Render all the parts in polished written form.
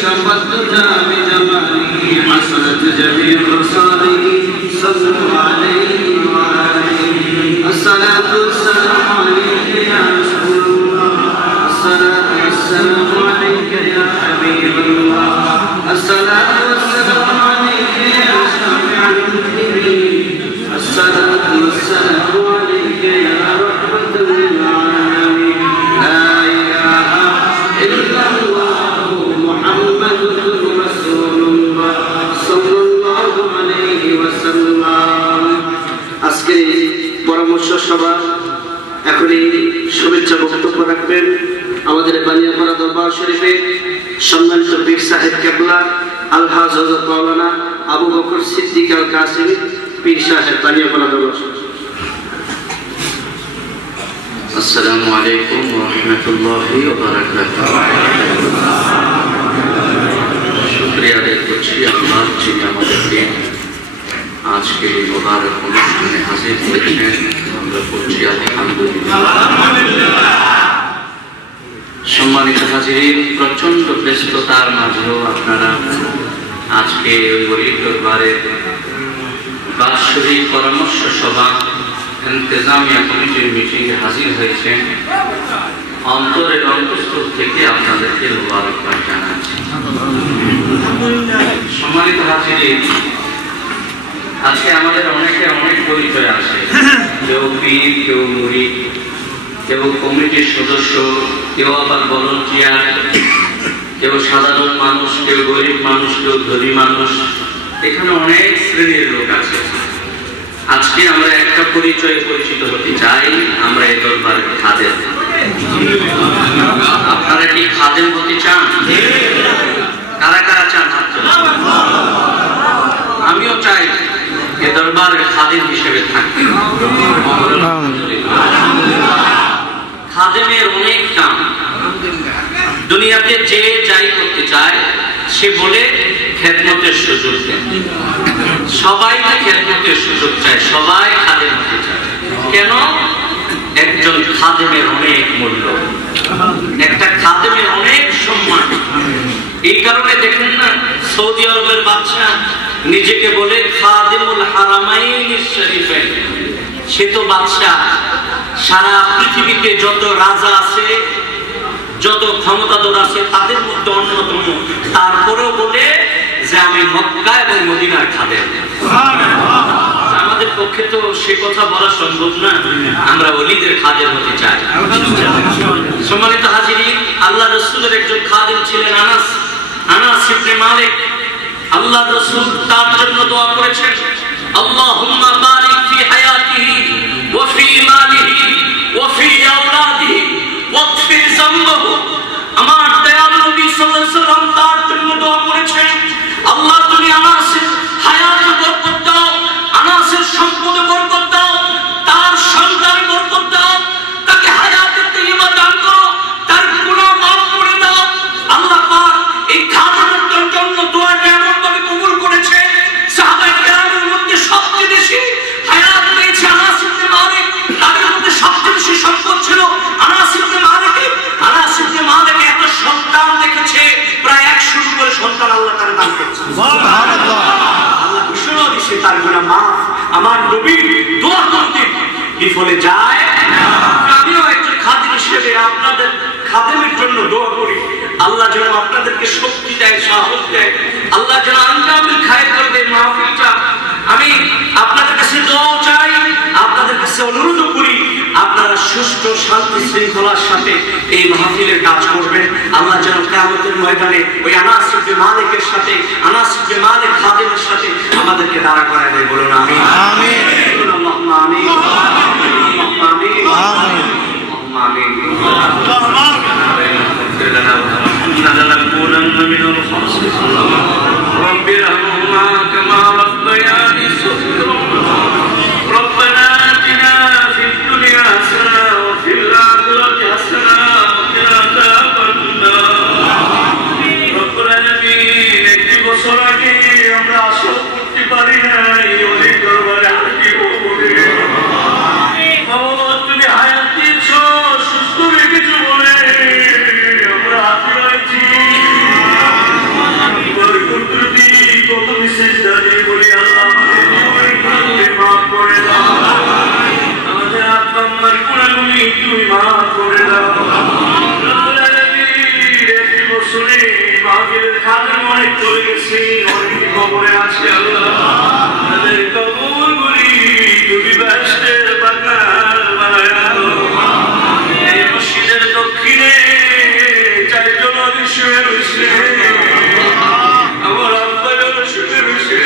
شمتنا بجماله حسنت جميع خصاله صلوا عليه وآله الصلاة والسلام عليك يا رسول الله الصلاة والسلام عليك يا حبيب الله الصلاة والسلام عليك يا شافع المسلمين الصلاة والسلام عليك يا رحمة للعالمين لا إله إلا الله محمد رسول الله صلى الله عليه وسلم আজকে পরামর্শ সভা এখনই শুভেচ্ছা বক্তব্য রাখবেন আমাদের বানিয়াপাড়া দরবার শরীফে সম্মানিত পীর সাহেব কেবলা আলহাজ হযরত মাওলানা আবু বকর সিদ্দিক আল কাসেমি পীর সাহেব বানিয়াপাড়া দরবার শরীফ। আসসালামু আলাইকুম ওয়া রাহমাতুল্লাহি ওয়া বারাকাতুহু। শুকরিয়া আদায় করছি আল্লাহ যিনি আমাদেরকে আজকে এই মোবারক অনুষ্ঠানে হাজির করেছেন। আমরা বলছি আলহামদুলিল্লাহ। সম্মানিত হাজির, প্রচন্ড ব্যস্ততার মাঝেও আপনারা আজকে ওই গরিব দরবারের বাৎসরিক পরামর্শ সভা ইন্তেজামিয়া কমিটির মিটিংয়ে হাজির হয়েছেন। অন্তরের অন্তঃস্থল থেকে আপনাদেরকে মোবারকবাদ জানাচ্ছি। সম্মানিত হাজির, আজকে আমাদের অনেকের অনেক পরিচয় আছে, কেউ পীর, কেউ মুরিদ, কেউ কমিটির সদস্য, কেউ আবার ভলান্টিয়ার, কেউ সাধারণ মানুষ, কেউ গরিব মানুষ, কেউ ধনী মানুষ, এখানে অনেক শ্রেণীর লোক আছে। আজকে আমরা একটা পরিচয়ে পরিচিত হতে চাই, আমরা এই দরবারের খাদেম। আপনারা কি খাদেম হতে চান? কারা কারা চান? আমিও চাই এ দরবারের খাদেম হিসেবে থাকতে। খাদেমের অনেক দাম। দুনিয়াতে যে যাই করতে চায় সে বলে খেদমতের সুযোগ দেন। সবাই খেদমতের সুযোগ চায়, সবাই খাদেম হতে চায়। কেন? একজন খাদেমের অনেক মূল্য, একটা খাদেমের অনেক সম্মান। এই কারণে দেখেন না, সৌদি আরবের বাদশা নিজেকে বলে খাদেমুল হারামাইন শরীফাইন। সে তো বাদশা, সারা পৃথিবীতে যত রাজা আছে, যত ক্ষমতাধর আছে তাদের মধ্যে অন্যতম। তারপরেও বলে যে আমি মক্কা এবং মদিনার খাদেম। আমাদের পক্ষে তো সে কথা বলা সম্ভব না। আমরা ওলিদের খাদেম হতে চাই। সম্মানিত হাজিরিন, আল্লাহ রাসূলের একজন খাদেম ছিলেন আনাস ইবনে মালিক। আল্লাহ রাসূল তার জন্য দোয়া করেছেন, আল্লাহুম্মা বারিক ফি হায়াতিহি ওয়া ফি মালিহি ওয়া ফি আওলাদিহি ওয়াগফির যামবাহু। আমার দয়ালু নবী সাল্লাল্লাহু আলাইহি ওয়াসাল্লাম তার জন্য দোয়া করেছেন, আল্লাহ তুমি আনাসের হায়াতে বরকত দাও, আনাসের সম্পদে বরকত দাও, তার সন্তানে বরকত দাও, তাকে হায়াতে তৈয়বা দান করো, তার গুনাহ মাফ করে দাও। আল্লাহ পাক এই খাদেমের জন্য দোয়াটা এমন ভাবে কবুল করেছে, সাহাবায়ে কেরামের মধ্যে সবচেয়ে বেশি হায়াত পেয়েছে আনাস ইবনে মালিক। তাদের মধ্যে সবচেয়ে বেশি সম্পদ ছিল আনাস ইবনে মালিক। আনাস ইবনে মালিক এত সন্তান দেখেছে, প্রায় 100 করে সন্তান আল্লাহ তাআলা দান করেছে। সুবহানাল্লাহ। আল্লাহ ঘোষণা দিয়েছে তার গুনাহ মাফ। আমার নবী দোয়া করতেন, বিফলে যায় না। আমিও একজন খাদেম হিসেবে আপনাদের খাদেমের জন্য দোয়া করি, আল্লাহ যেন আপনাদেরকে শক্তি দেয়, সাহস দেয়, আল্লাহ যেন আঞ্জামের খায়ের করে দেয় মাহফিলটা। আমি আপনাদের কাছে দোয়া চাই, আপনাদের কাছে অনুরোধ করি, আপনারা সুষ্ঠু শান্তি শৃঙ্খলার সাথে এই মাহফিলের কাজ করবেন। আল্লাহ যেন কিয়ামতের ময়দানে ওই আনাস ইবনে মালিকের সাথে, আনাস ইবনে মালিক খাদেমের সাথে আমাদেরকে দাঁড়া করায় দেয়। বলুন আমিন। আমিন। আল্লাহুম্মা আমিন। আল্লাহুম্মা আমিন। আমিন। آمين اللهم اغفر لنا وارحمنا لنكونن من الخاسرين رب ارحمهما كما ربياني صغيرا ربنا آتنا في الدنيا حسنة وفي الآخرة حسنة وقنا عذاب النار رب العالمين একটি বছর আগে আমরা আশা করতে পারি নাই অনেক দরবারে হাজির হবো। তুমি হায়াত দিয়েছো, সুস্থ রেখেছো বলে আমরা হাজির হয়েছি। কাদের অনেক চলে গেছে, অনেকে কবরে আছে আল্লাহ, তাদের কবরগুলি তুমি বেহেশতের বাগান বানায় দাও। এই মসজিদের দক্ষিণে চারজন আমি শুয়ে রয়েছে, আমার আব্বা যেন শুয়ে রয়েছে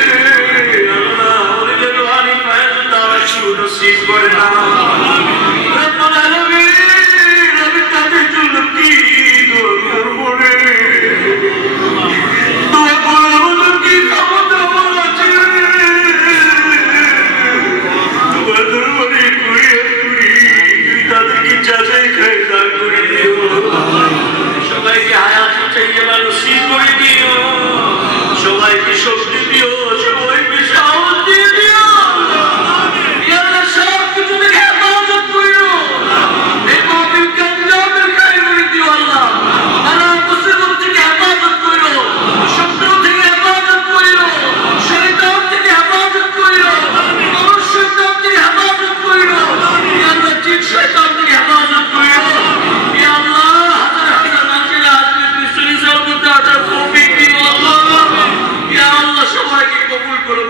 আল্লাহ, ওদের রুহানি ফায়েজ তারা শুরু নসিব করে না। রব্বুল আলামিন, আমি তাদের জন্য কি দোয়া করব রে? দোয়া করব কি ক্ষমতা আমার আছে রে? তোমার দরবারে কুড়িয়ে তুই তাদেরকে যাচাই খাই দান করে দিও, সবাইকে হায়াত চাইয়ে নসিব করে দিও, সবাইকে শক্তি দিও, সবাইকে সাহস দিয়ে দিও। সব কিছু থেকে হেফাজত করিও, এই মাহফিলকে আঞ্জামের খাই করে দিও আল্লাহ। আল্লাহ মুসিবত থেকে হেফাজত করিও, শত্রু থেকে হেফাজত করিও, শয়তান থেকে হেফাজত করিও, মানুষ শয়তান থেকে হেফাজত করিও, আল্লাহ জিন শয়তান থেকে হেফাজত করিও। আল্লাহ হাজার হাজার মানুষের আজকে পিছনে যাওয়ার আসার তৌফিক দিও আল্লাহ। আল্লাহ সবাইকে কবুল করো।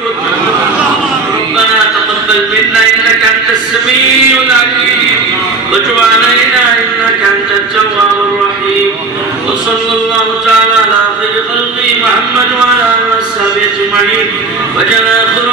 ربنا تقبل منا انك انت السميع العليم وتب علينا انك انت التواب الرحيم وصلى الله تعالى على خير خلقه محمد وعلى اله وصحبه اجمعين وجعل اخر